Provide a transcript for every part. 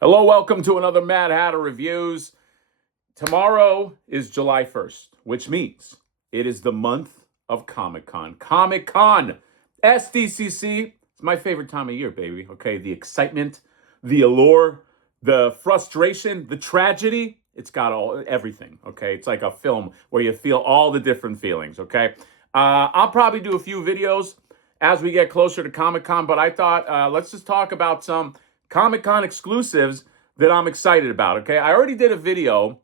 Hello, welcome to another Mad Hatter Reviews. Tomorrow is July 1st, which means it is the month of Comic-Con. Comic-Con! SDCC. It's my favorite time of year, baby. Okay, the excitement, the allure, the frustration, the tragedy. It's got everything, okay? It's like a film where you feel all the different feelings, okay? I'll probably do a few videos as we get closer to Comic-Con, but I thought let's just talk about some Comic-Con exclusives that I'm excited about, okay? I already did a video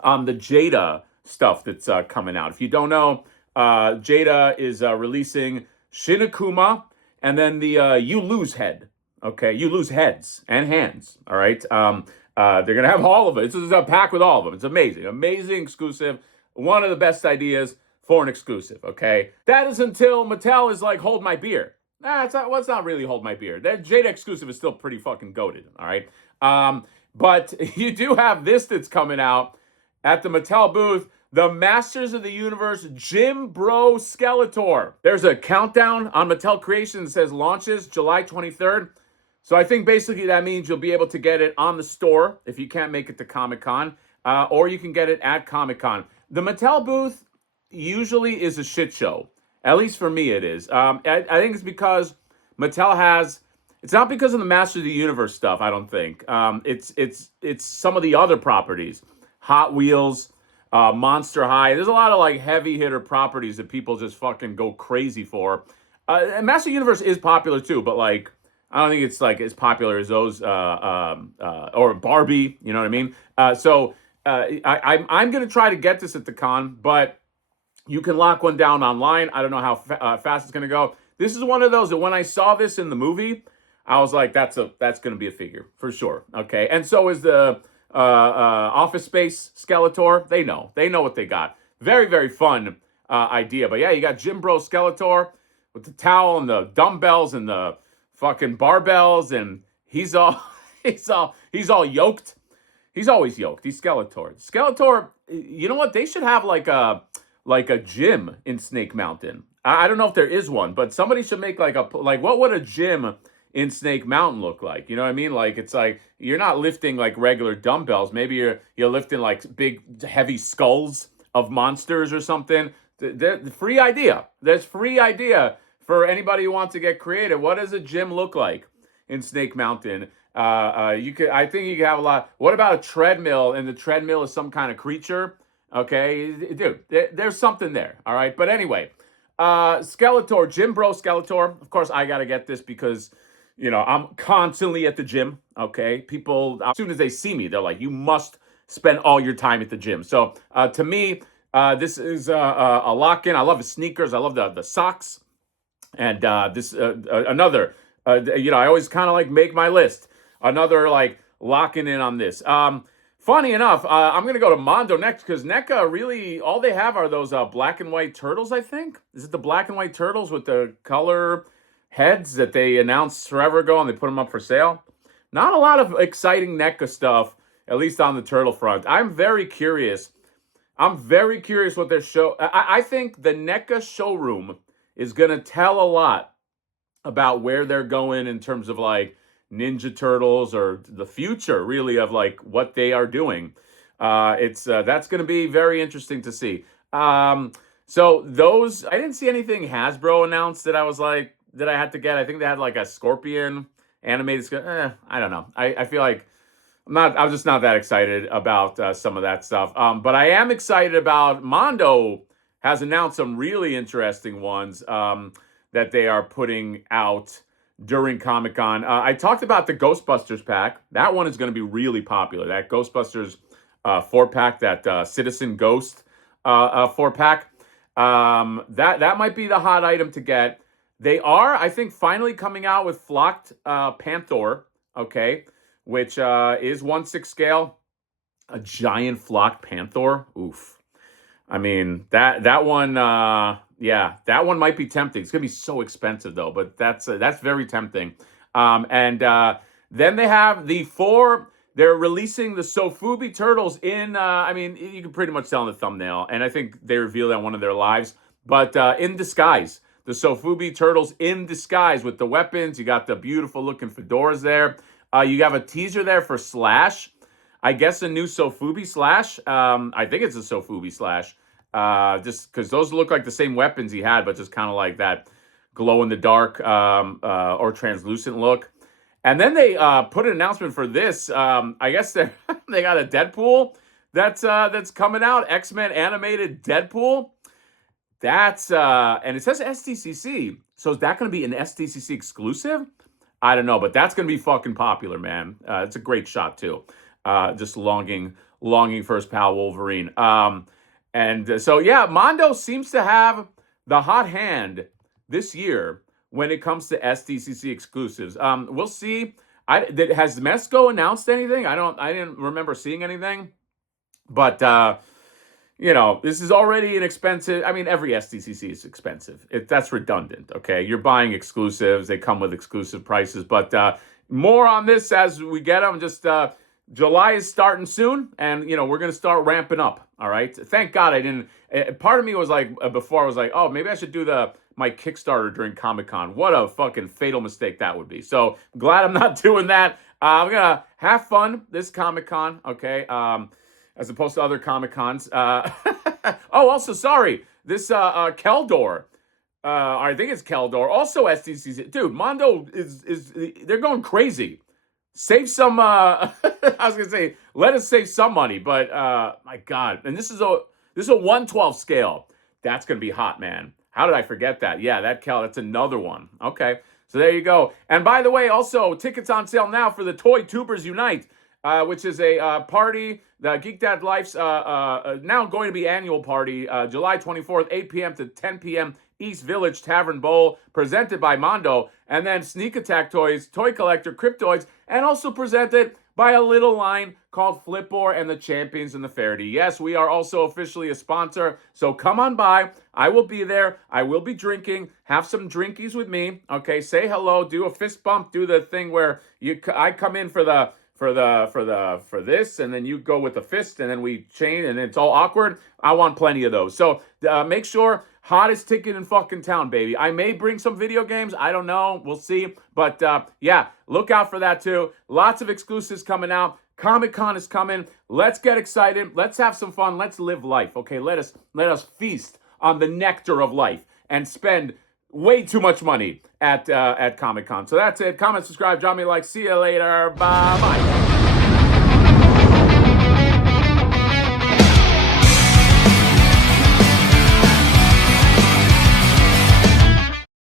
on the Jada stuff that's coming out. If you don't know, Jada is releasing Shin Akuma and then the You Lose Head, okay? You Lose Heads and Hands, all right? They're going to have all of it. This is a pack with all of them. It's amazing. Amazing exclusive. One of the best ideas for an exclusive, okay? That is until Mattel is like, hold my beer. It's not really hold my beer. That Jada exclusive is still pretty fucking goated, all right? But you do have this that's coming out at the Mattel booth, the Masters of the Universe Jim Bro Skeletor. There's a countdown on Mattel Creations that says launches July 23rd. So I think basically that means you'll be able to get it on the store if you can't make it to Comic-Con, or you can get it at Comic-Con. The Mattel booth usually is a shit show. At least for me, it is. I think it's because Mattel has. It's not because of the Master of the Universe stuff. I don't think. It's some of the other properties, Hot Wheels, Monster High. There's a lot of like heavy hitter properties that people just fucking go crazy for. And Master of the Universe is popular too, but like I don't think it's like as popular as those or Barbie. You know what I mean? I'm gonna try to get this at the con, but you can lock one down online. I don't know how fast it's going to go. This is one of those that when I saw this in the movie, I was like, that's going to be a figure for sure. Okay, and so is the Office Space Skeletor. They know what they got. Very, very fun idea. But yeah, you got Jim Bro Skeletor with the towel and the dumbbells and the fucking barbells, and he's all he's all yoked. He's always yoked. He's Skeletor. Skeletor. You know what? They should have like a gym in Snake Mountain. I don't know if there is one, but somebody should make like what would a gym in Snake Mountain look like? You know what I mean? Like it's like you're not lifting like regular dumbbells. Maybe you're lifting like big heavy skulls of monsters or something. The free idea. There's free idea for anybody who wants to get creative. What does a gym look like in Snake Mountain? I think you could have a lot. What about a treadmill? And the treadmill is some kind of creature. Okay, dude, there's something there, all right? But anyway, Skeletor, Jim Bro Skeletor. Of course, I got to get this because, you know, I'm constantly at the gym, okay? People, as soon as they see me, they're like, you must spend all your time at the gym. So to me, this is a lock-in. I love the sneakers. I love the socks. And another, I always kind of like make my list. Another like locking in on this. Funny enough, I'm going to go to Mondo next because NECA really, all they have are those black and white turtles, I think. Is it the black and white turtles with the color heads that they announced forever ago and they put them up for sale? Not a lot of exciting NECA stuff, at least on the turtle front. I'm very curious. What their show. I think the NECA showroom is going to tell a lot about where they're going in terms of like Ninja Turtles or the future really of like what they are doing. That's going to be very interesting to see. So those, I didn't see anything Hasbro announced that I was like, that I had to get. I think they had like a Scorpion animated. I don't know. I feel like I was just not that excited about some of that stuff. But I am excited about Mondo has announced some really interesting ones that they are putting out during Comic-Con. I talked about the Ghostbusters pack. That one is going to be really popular. That Ghostbusters 4-pack, that Citizen Ghost 4-pack. That might be the hot item to get. They are, I think, finally coming out with Flocked Panther, okay, which is 1/6 scale. A giant Flocked Panther. Oof. I mean, that one... that one might be tempting. It's gonna be so expensive though, but that's very tempting. And then they have the 4. They're releasing the Sofubi turtles in. I mean, you can pretty much tell in the thumbnail, and I think they revealed that one of their lives. But in disguise, the Sofubi turtles in disguise with the weapons. You got the beautiful looking fedoras there. You have a teaser there for Slash. I guess a new Sofubi Slash. I think it's a Sofubi Slash. Just because those look like the same weapons he had, but just kind of like that glow in the dark or translucent look. And then they put an announcement for this. I guess they they got a Deadpool that's coming out. X-Men animated Deadpool. That's and it says SDCC. So is that going to be an SDCC exclusive? I don't know, but that's going to be fucking popular, man. It's a great shot too. Just longing for his pal Wolverine. So yeah, Mondo seems to have the hot hand this year when it comes to SDCC exclusives. We'll see. Has Mesco announced anything? I didn't remember seeing anything. But this is already an expensive. I mean, every SDCC is expensive. That's redundant. Okay, you're buying exclusives. They come with exclusive prices. But more on this as we get them. Just July is starting soon, and we're gonna start ramping up. All right. Thank God I didn't. Part of me was like before I was like, oh, maybe I should do my Kickstarter during Comic-Con. What a fucking fatal mistake that would be. So glad I'm not doing that. I'm gonna have fun this Comic-Con. Okay. As opposed to other Comic-Cons. Also, sorry. This Keldor. I think it's Keldor. Also SDCC. Dude, Mondo is they're going crazy. Save some, I was going to say, let us save some money. But, my God. And this is a 1/12 scale. That's going to be hot, man. How did I forget that? Yeah, that's another one. Okay. So there you go. And by the way, also, tickets on sale now for the Toy Tubers Unite. Which is a party, the Geek Dad Life's now going to be annual party, July 24th, 8 p.m. to 10 p.m. East Village Tavern Bowl, presented by Mondo, and then Sneak Attack Toys, Toy Collector, Cryptoids, and also presented by a little line called Flipboard and the Champions in the Faraday. Yes, we are also officially a sponsor, so come on by. I will be there. I will be drinking. Have some drinkies with me. Okay, say hello. Do a fist bump. Do the thing where I come in for this, and then you go with the fist, and then we chain, and it's all awkward. I want plenty of those. So make sure, hottest ticket in fucking town, baby. I may bring some video games. I don't know. We'll see. But yeah, look out for that too. Lots of exclusives coming out. Comic-Con is coming. Let's get excited. Let's have some fun. Let's live life. Okay, let us feast on the nectar of life and spend way too much money at Comic-Con. So that's it. Comment, subscribe, drop me a like. See you later. Bye-bye.